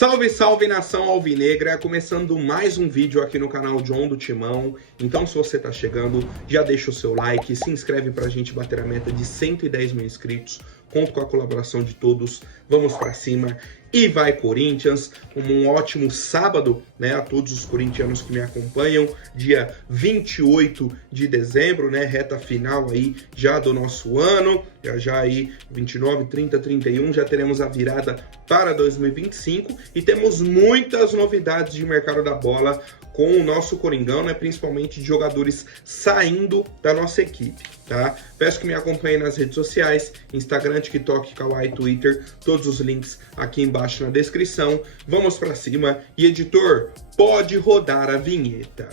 Salve, salve nação alvinegra, começando mais um vídeo aqui no canal John do Timão. Então se você tá chegando, já deixa o seu like, se inscreve pra gente bater a meta de 110 mil inscritos. Conto com a colaboração de todos, vamos pra cima e vai Corinthians. Um ótimo sábado, né, a todos os corintianos que me acompanham. Dia 28 de dezembro, né, reta final aí já do nosso ano. Já aí 29, 30, 31, já teremos a virada para 2025 e temos muitas novidades de mercado da bola com o nosso Coringão, né, principalmente de jogadores saindo da nossa equipe, tá? Peço que me acompanhem nas redes sociais, Instagram, TikTok, Kawaii, Twitter, todos os links aqui embaixo na descrição. Vamos pra cima e editor, pode rodar a vinheta.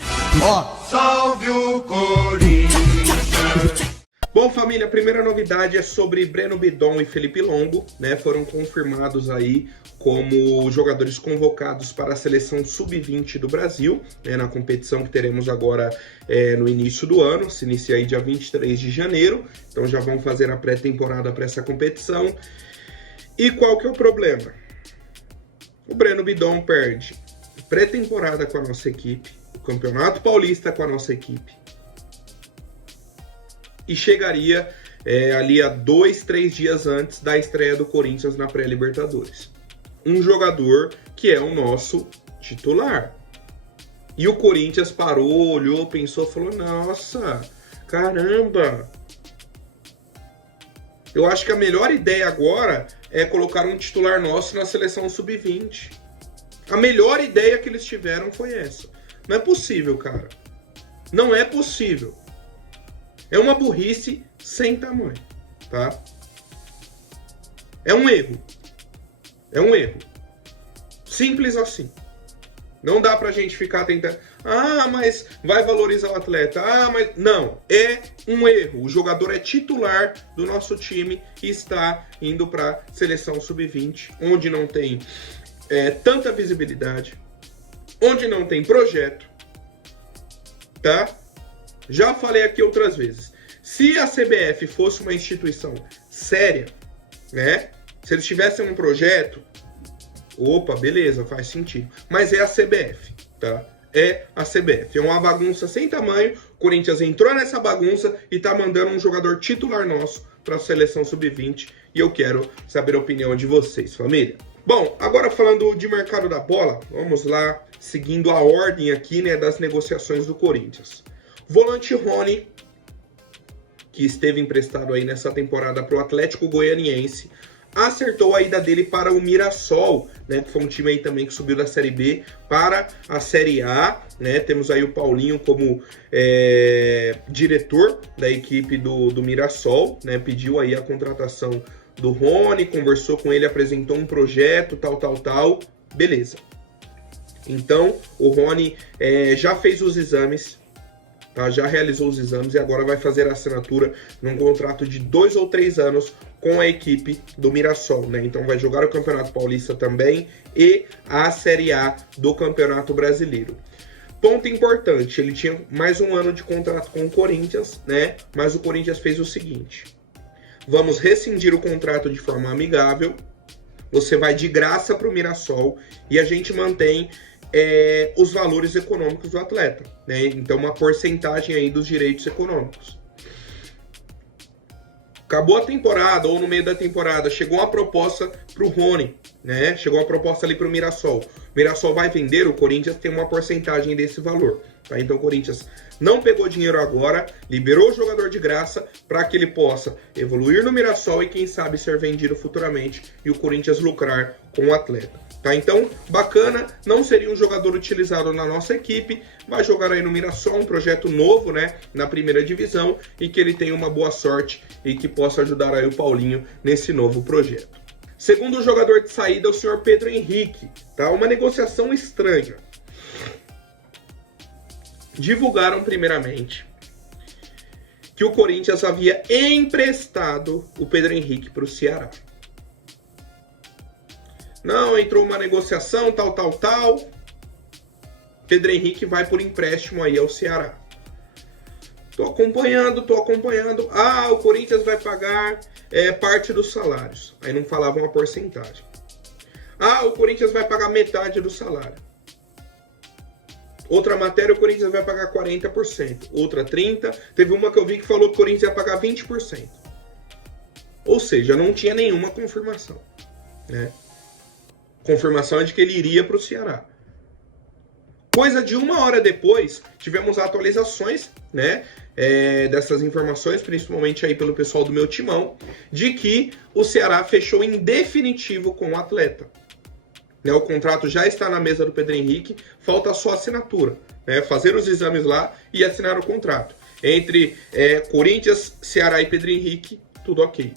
Salve o Corinthians! Bom, família, a primeira novidade é sobre Breno Bidon e Felipe Longo, né? Foram confirmados aí como jogadores convocados para a seleção sub-20 do Brasil, né? Na competição que teremos agora no início do ano, se inicia aí dia 23 de janeiro, então já vão fazer a pré-temporada para essa competição. E qual que é o problema? O Breno Bidon perde pré-temporada com a nossa equipe, o Campeonato Paulista com a nossa equipe, e chegaria ali a 2, 3 dias antes da estreia do Corinthians na pré-Libertadores. Um jogador que é o nosso titular. E o Corinthians parou, olhou, pensou, falou, nossa, caramba. Eu acho que a melhor ideia agora é colocar um titular nosso na seleção sub-20. A melhor ideia que eles tiveram foi essa. Não é possível, cara. Não é possível. É uma burrice sem tamanho, tá? É um erro. É um erro. Simples assim. Não dá pra gente ficar tentando... Ah, mas vai valorizar o atleta. Ah, mas... Não, é um erro. O jogador é titular do nosso time e está indo pra seleção sub-20, onde não tem tanta visibilidade, onde não tem projeto, tá? Já falei aqui outras vezes, se a CBF fosse uma instituição séria, né? Se eles tivessem um projeto, opa, beleza, faz sentido. Mas é a CBF, tá? É a CBF. É uma bagunça sem tamanho. O Corinthians entrou nessa bagunça e tá mandando um jogador titular nosso para a seleção sub-20. E eu quero saber a opinião de vocês, família. Bom, agora falando de mercado da bola, vamos lá, seguindo a ordem aqui, né, das negociações do Corinthians. Volante Rony, que esteve emprestado aí nessa temporada para o Atlético Goianiense, acertou a ida dele para o Mirassol, né, que foi um time aí também que subiu da Série B para a Série A, né? Temos aí o Paulinho como diretor da equipe do Mirassol, né? Pediu aí a contratação do Rony, conversou com ele, apresentou um projeto, tal, beleza. Então, o Rony já fez os exames, tá? Já realizou os exames e agora vai fazer a assinatura num contrato de 2 ou 3 anos com a equipe do Mirassol, né? Então vai jogar o Campeonato Paulista também e a Série A do Campeonato Brasileiro. Ponto importante, ele tinha mais um ano de contrato com o Corinthians, né? Mas o Corinthians fez o seguinte: vamos rescindir o contrato de forma amigável, você vai de graça para o Mirassol e a gente mantém os valores econômicos do atleta, né? Então uma porcentagem aí dos direitos econômicos. Acabou a temporada ou no meio da temporada, chegou uma proposta para o Rony, né? Chegou uma proposta ali para o Mirassol. O Mirassol vai vender, o Corinthians tem uma porcentagem desse valor, tá? Então o Corinthians não pegou dinheiro agora, liberou o jogador de graça para que ele possa evoluir no Mirassol e quem sabe ser vendido futuramente e o Corinthians lucrar com o atleta. Tá, então, bacana, não seria um jogador utilizado na nossa equipe, vai jogar aí no Mirassol, um projeto novo, né, na primeira divisão, e que ele tenha uma boa sorte e que possa ajudar aí o Paulinho nesse novo projeto. Segundo jogador de saída, o senhor Pedro Henrique, tá, uma negociação estranha. Divulgaram primeiramente que o Corinthians havia emprestado o Pedro Henrique para o Ceará. Não, entrou uma negociação, tal. Pedro Henrique vai por empréstimo aí ao Ceará. Tô acompanhando. Ah, o Corinthians vai pagar parte dos salários. Aí não falavam a porcentagem. Ah, o Corinthians vai pagar metade do salário. Outra matéria, o Corinthians vai pagar 40%. Outra 30%. Teve uma que eu vi que falou que o Corinthians ia pagar 20%. Ou seja, não tinha nenhuma confirmação. Né? Confirmação é de que ele iria para o Ceará. Coisa de 1 hora depois, tivemos atualizações, né, dessas informações, principalmente aí pelo pessoal do meu timão, de que o Ceará fechou em definitivo com o atleta. Né, o contrato já está na mesa do Pedro Henrique, falta só assinatura. Né, fazer os exames lá e assinar o contrato. Entre Corinthians, Ceará e Pedro Henrique, tudo ok.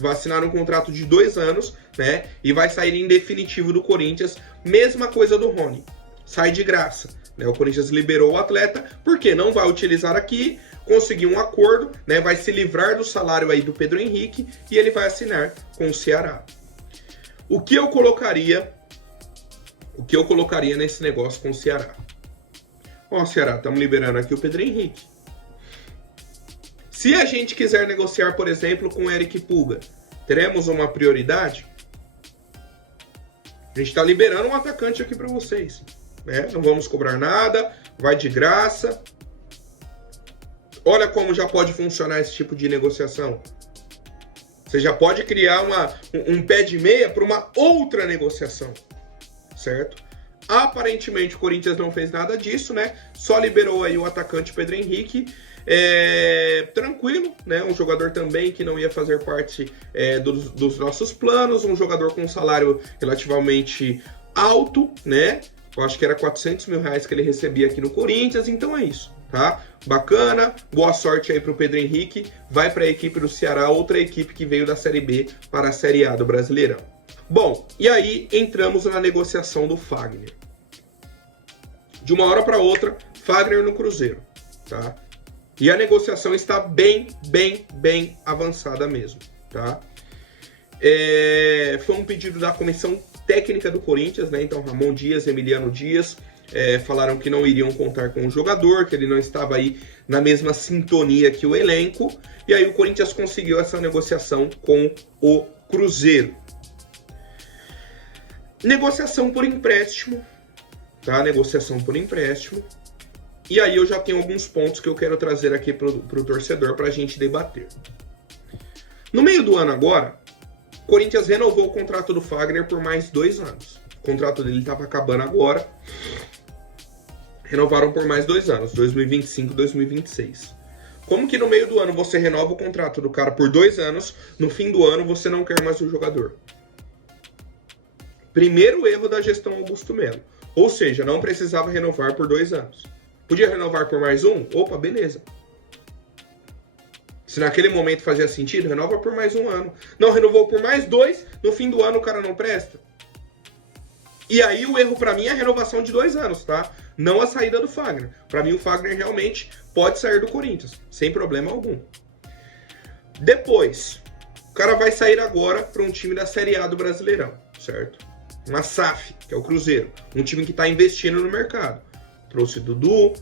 Vai assinar um contrato de 2 anos, né, e vai sair em definitivo do Corinthians, mesma coisa do Rony. Sai de graça. Né? O Corinthians liberou o atleta, porque não vai utilizar aqui, conseguiu um acordo, né? Vai se livrar do salário aí do Pedro Henrique e ele vai assinar com o Ceará. O que eu colocaria nesse negócio com o Ceará? Ó, Ceará, estamos liberando aqui o Pedro Henrique. Se a gente quiser negociar, por exemplo, com o Eric Pulga, teremos uma prioridade? A gente está liberando um atacante aqui para vocês. Né? Não vamos cobrar nada, vai de graça. Olha como já pode funcionar esse tipo de negociação. Você já pode criar um pé de meia para uma outra negociação, certo? Aparentemente o Corinthians não fez nada disso, né? Só liberou aí o atacante Pedro Henrique. Tranquilo, né? Um jogador também que não ia fazer parte dos nossos planos, um jogador com um salário relativamente alto, né? Eu acho que era 400 mil reais que ele recebia aqui no Corinthians, então é isso, tá? Bacana, boa sorte aí pro Pedro Henrique, vai para a equipe do Ceará, outra equipe que veio da Série B para a Série A do Brasileirão. Bom, e aí entramos na negociação do Fagner. De uma hora para outra, Fagner no Cruzeiro, tá? E a negociação está bem avançada mesmo, tá? Foi um pedido da comissão técnica do Corinthians, né? Então Ramon Dias, Emiliano Dias falaram que não iriam contar com o jogador, que ele não estava aí na mesma sintonia que o elenco, e aí o Corinthians conseguiu essa negociação com o Cruzeiro. Negociação por empréstimo, tá? Negociação por empréstimo. E aí eu já tenho alguns pontos que eu quero trazer aqui pro torcedor pra gente debater. No meio do ano agora, o Corinthians renovou o contrato do Fagner por mais 2 anos. O contrato dele estava acabando agora. Renovaram por mais 2 anos, 2025 e 2026. Como que no meio do ano você renova o contrato do cara por 2 anos, no fim do ano você não quer mais o jogador? Primeiro erro da gestão Augusto Melo. Ou seja, não precisava renovar por 2 anos. Podia renovar por mais 1? Opa, beleza. Se naquele momento fazia sentido, renova por mais 1 ano. Não, renovou por mais 2, no fim do ano o cara não presta. E aí o erro pra mim é a renovação de 2 anos, tá? Não a saída do Fagner. Pra mim o Fagner realmente pode sair do Corinthians, sem problema algum. Depois, o cara vai sair agora para um time da Série A do Brasileirão, certo? Uma SAF, que é o Cruzeiro. Um time que tá investindo no mercado. Trouxe Dudu,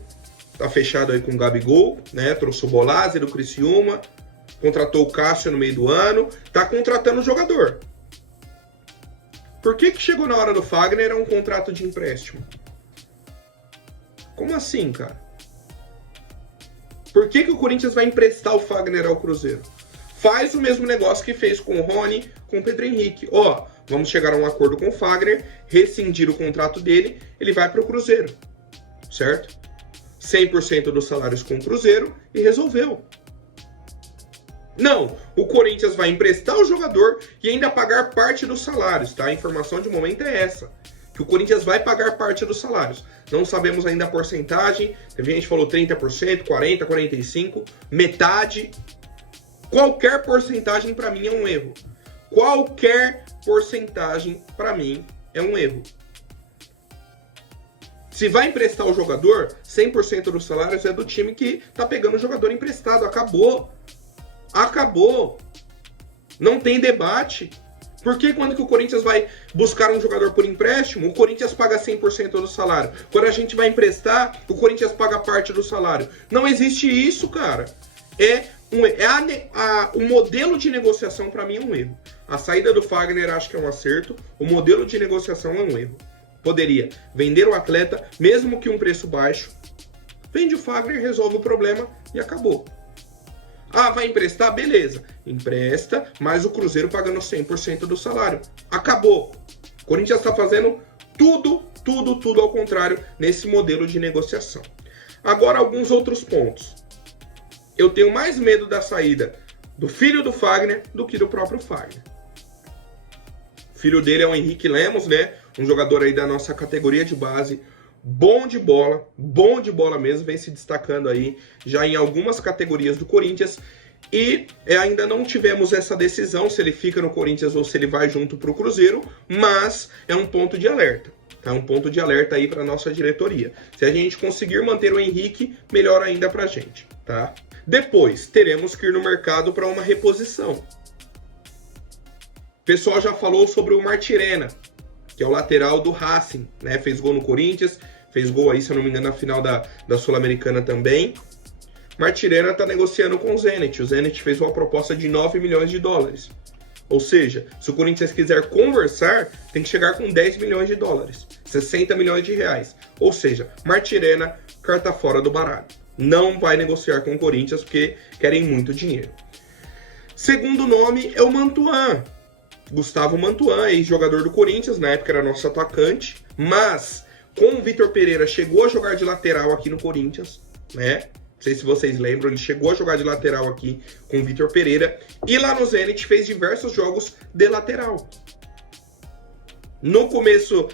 tá fechado aí com o Gabigol, né? Trouxe o Bolazzi do Criciúma, contratou o Cássio no meio do ano, tá contratando o jogador. Por que chegou na hora do Fagner um contrato de empréstimo? Como assim, cara? Por que o Corinthians vai emprestar o Fagner ao Cruzeiro? Faz o mesmo negócio que fez com o Rony, com o Pedro Henrique. Ó, vamos chegar a um acordo com o Fagner, rescindir o contrato dele, ele vai para o Cruzeiro, certo? 100% dos salários com o Cruzeiro e resolveu. Não, o Corinthians vai emprestar o jogador e ainda pagar parte dos salários, tá? A informação de momento é essa, que o Corinthians vai pagar parte dos salários. Não sabemos ainda a porcentagem, teve gente que falou 30%, 40%, 45%, metade. Qualquer porcentagem para mim é um erro. Qualquer porcentagem para mim é um erro. Se vai emprestar o jogador, 100% dos salários é do time que tá pegando o jogador emprestado. Acabou. Acabou. Não tem debate. Por que quando que o Corinthians vai buscar um jogador por empréstimo, o Corinthians paga 100% do salário? Quando a gente vai emprestar, o Corinthians paga parte do salário. Não existe isso, cara. É O modelo de negociação para mim é um erro. A saída do Fagner acho que é um acerto. O modelo de negociação é um erro. Poderia vender o atleta, mesmo que um preço baixo. Vende o Fagner, resolve o problema e acabou. Ah, vai emprestar? Beleza. Empresta, mas o Cruzeiro pagando 100% do salário. Acabou. O Corinthians está fazendo tudo ao contrário nesse modelo de negociação. Agora, alguns outros pontos. Eu tenho mais medo da saída do filho do Fagner do que do próprio Fagner. O filho dele é o Henrique Lemos, né? Um jogador aí da nossa categoria de base. Bom de bola mesmo, vem se destacando aí já em algumas categorias do Corinthians. E ainda não tivemos essa decisão se ele fica no Corinthians ou se ele vai junto para o Cruzeiro, mas é um ponto de alerta. Tá? Um ponto de alerta aí para nossa diretoria. Se a gente conseguir manter o Henrique, melhor ainda para a gente. Tá? Depois, teremos que ir no mercado para uma reposição. O pessoal já falou sobre o Martirena, que é o lateral do Racing, né? Fez gol no Corinthians, fez gol aí, se eu não me engano, na final da Sul-Americana também. Martirena está negociando com o Zenit. O Zenit fez uma proposta de 9 milhões de dólares. Ou seja, se o Corinthians quiser conversar, tem que chegar com 10 milhões de dólares, 60 milhões de reais. Ou seja, Martirena, carta fora do baralho. Não vai negociar com o Corinthians porque querem muito dinheiro. Segundo nome é o Mantuan. Gustavo Mantuan, ex-jogador do Corinthians, na época era nosso atacante, mas com o Vitor Pereira chegou a jogar de lateral aqui no Corinthians, né? Não sei se vocês lembram, ele chegou a jogar de lateral aqui com o Vitor Pereira e lá no Zenit fez diversos jogos de lateral. No começo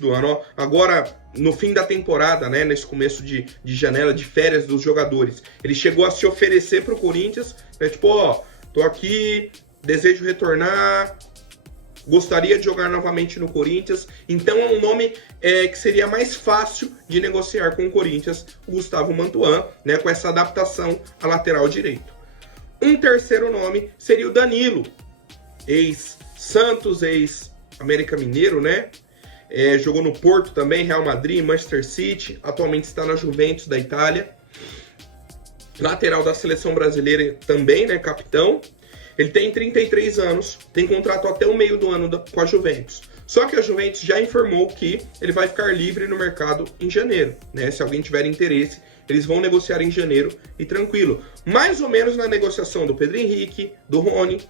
do ano, ó, agora no fim da temporada, né, nesse começo de janela de férias dos jogadores, ele chegou a se oferecer para o Corinthians, né, tipo, ó, tô aqui, desejo retornar, gostaria de jogar novamente no Corinthians. Então é um nome que seria mais fácil de negociar com o Corinthians, o Gustavo Mantuan, né, com essa adaptação à lateral direito. Um terceiro nome seria o Danilo, ex-Santos, ex-América Mineiro, né? Jogou no Porto também, Real Madrid, Manchester City, atualmente está na Juventus da Itália. Lateral da seleção brasileira também, né, capitão. Ele tem 33 anos, tem contrato até o meio do ano com a Juventus. Só que a Juventus já informou que ele vai ficar livre no mercado em janeiro, né? Se alguém tiver interesse, eles vão negociar em janeiro e tranquilo. Mais ou menos na negociação do Pedro Henrique, do Rony.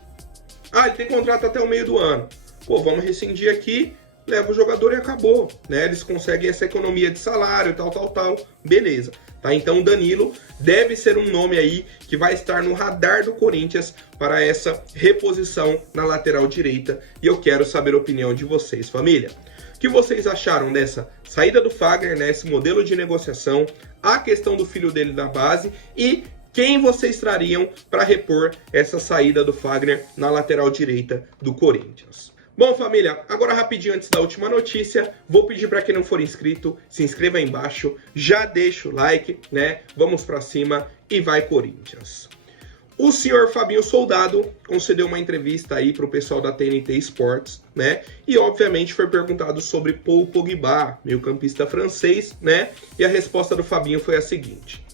Ah, ele tem contrato até o meio do ano. Pô, vamos rescindir aqui, leva o jogador e acabou, né? Eles conseguem essa economia de salário, tal. Beleza. Tá? Então o Danilo deve ser um nome aí que vai estar no radar do Corinthians para essa reposição na lateral direita. E eu quero saber a opinião de vocês, família. O que vocês acharam dessa saída do Fagner, né? Esse modelo de negociação, a questão do filho dele da base e quem vocês trariam para repor essa saída do Fagner na lateral direita do Corinthians? Bom, família, agora rapidinho antes da última notícia, vou pedir para quem não for inscrito, se inscreva aí embaixo, já deixa o like, né? Vamos para cima e vai Corinthians. O senhor Fabinho Soldado concedeu uma entrevista aí para o pessoal da TNT Sports, né? E obviamente foi perguntado sobre Paul Pogba, meio-campista francês, né? E a resposta do Fabinho foi a seguinte: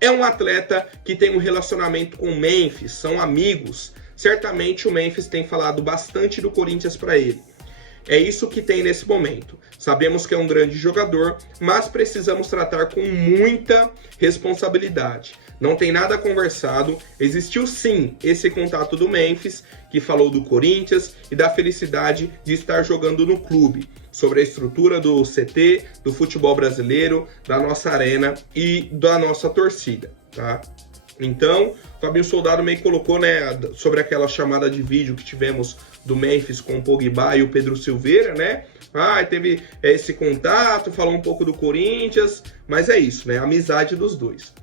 é um atleta que tem um relacionamento com o Memphis, são amigos. Certamente o Memphis tem falado bastante do Corinthians para ele. É isso que tem nesse momento. Sabemos que é um grande jogador, mas precisamos tratar com muita responsabilidade. Não tem nada conversado. Existiu sim esse contato do Memphis, que falou do Corinthians e da felicidade de estar jogando no clube. Sobre a estrutura do CT, do futebol brasileiro, da nossa arena e da nossa torcida, tá? Então, o Fabinho Soldado meio que colocou, né, sobre aquela chamada de vídeo que tivemos do Memphis com o Pogba e o Pedro Silveira, né? Ah, teve esse contato, falou um pouco do Corinthians, mas é isso, né? A amizade dos dois.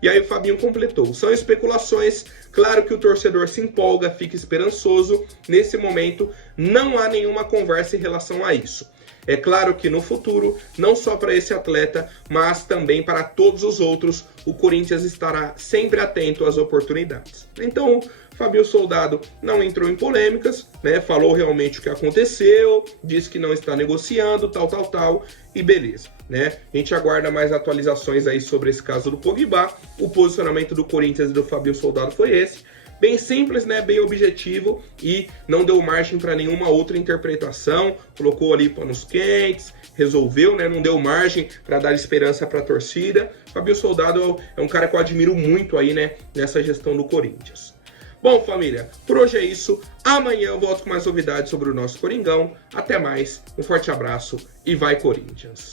E aí o Fabinho completou: são especulações, claro que o torcedor se empolga, fica esperançoso. Nesse momento, não há nenhuma conversa em relação a isso. É claro que no futuro, não só para esse atleta, mas também para todos os outros, o Corinthians estará sempre atento às oportunidades. Então, Fabio Soldado não entrou em polêmicas, né? Falou realmente o que aconteceu, disse que não está negociando, tal, e beleza, né? A gente aguarda mais atualizações aí sobre esse caso do Pogba. O posicionamento do Corinthians e do Fabio Soldado foi esse. Bem simples, né? Bem objetivo e não deu margem para nenhuma outra interpretação. Colocou ali panos quentes, resolveu, né? Não deu margem para dar esperança para a torcida. Fabio Soldado é um cara que eu admiro muito aí, né? Nessa gestão do Corinthians. Bom, família, por hoje é isso. Amanhã eu volto com mais novidades sobre o nosso Coringão. Até mais, um forte abraço e vai Corinthians!